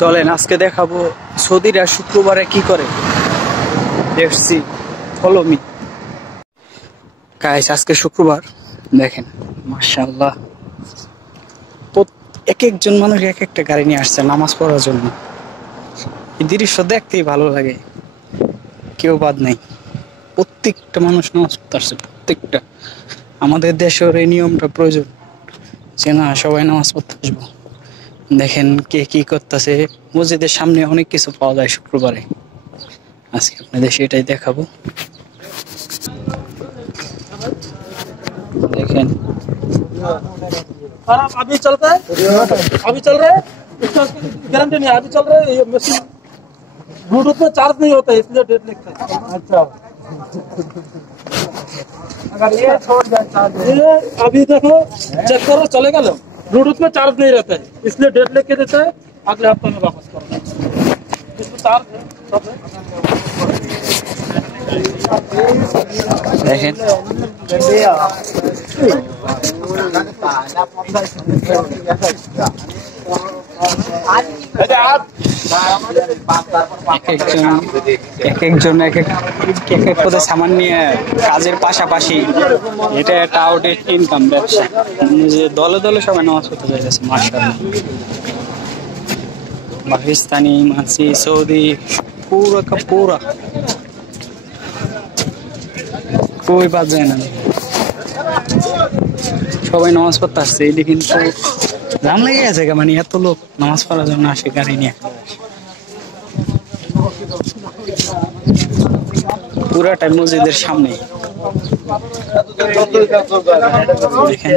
চলেন আজকে দেখাবো সৌদিরা শুক্রবারে কি করে। Let's see, follow me guys. আজকে শুক্রবার, দেখেন মাশাআল্লাহ এক একজন মানুষ এক একটা গাড়ি নিয়ে আসছে নামাজ পড়ার জন্য। এই দৃশ্য দেখতেই ভালো লাগে, কেউ বাদ নাই। প্রত্যেকটা মানুষ নামাজ পড়তে আসছে, প্রত্যেকটা। আমাদের দেশের এই নিয়মটা প্রয়োজন যে না, সবাই নামাজ পড়তে আসবো। দেখেন কে কি করতেছে। মসজিদের সামনে অনেক কিছু পাওয়া যায় শুক্রবারে, আজকে আপনাদের সেটাই দেখাবো। দেখেন अभी चल रहा है, अभी चल रहा है, इसका गारंटी नहीं है। अभी चल रहा है, ये मशीन ब्लूटूथ में चार्ज नहीं होता है, इसलिए डेट लिखता है। अच्छा, अगर ये छोड़ जाए चार्ज, ये अभी देखो चेक करो, चलेगा ना। ब्लूटूथ में चार्ज नहीं रहता है, इसलिए डेट लिख के देता है, अगले हफ्ते में वापस करो। इसमें चार्ज है, सब है। দেখেন এক একজন এক এক পদে সামান নিয়ে কাজের পাশাপাশি এটা একটা আউটের ইনকাম ব্যবসা। যে দলে দলে সবাই নামাজ পড়তে যাইতেছে মাশাআল্লাহ। পাকিস্তানি, মাসি, সৌদি, পুরো का पूरा कोई बात যায় না, সবাই নামাজ পড়তে আসছে। এই কিন্তু জাম লেগে গেছে, মানে এত লোক নামাজ পড়ার জন্য আসে গাড়ি নিয়ে। পুরাটা মসজিদের সামনে দেখেন।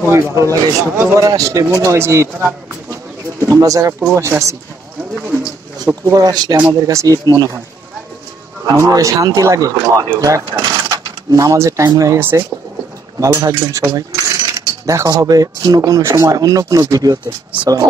খুবই ভালো লাগে শুক্রবার আসলে, মনে হয় যে আমরা যারা প্রবাসে আছি শুক্রবার আসলে আমাদের কাছে ঈদ মনে হয়, শান্তি লাগে। যাক, নামাজের টাইম হয়ে গেছে, ভালো থাকবেন সবাই, দেখা হবে অন্য কোনো সময় অন্য কোনো ভিডিওতে। সালাম।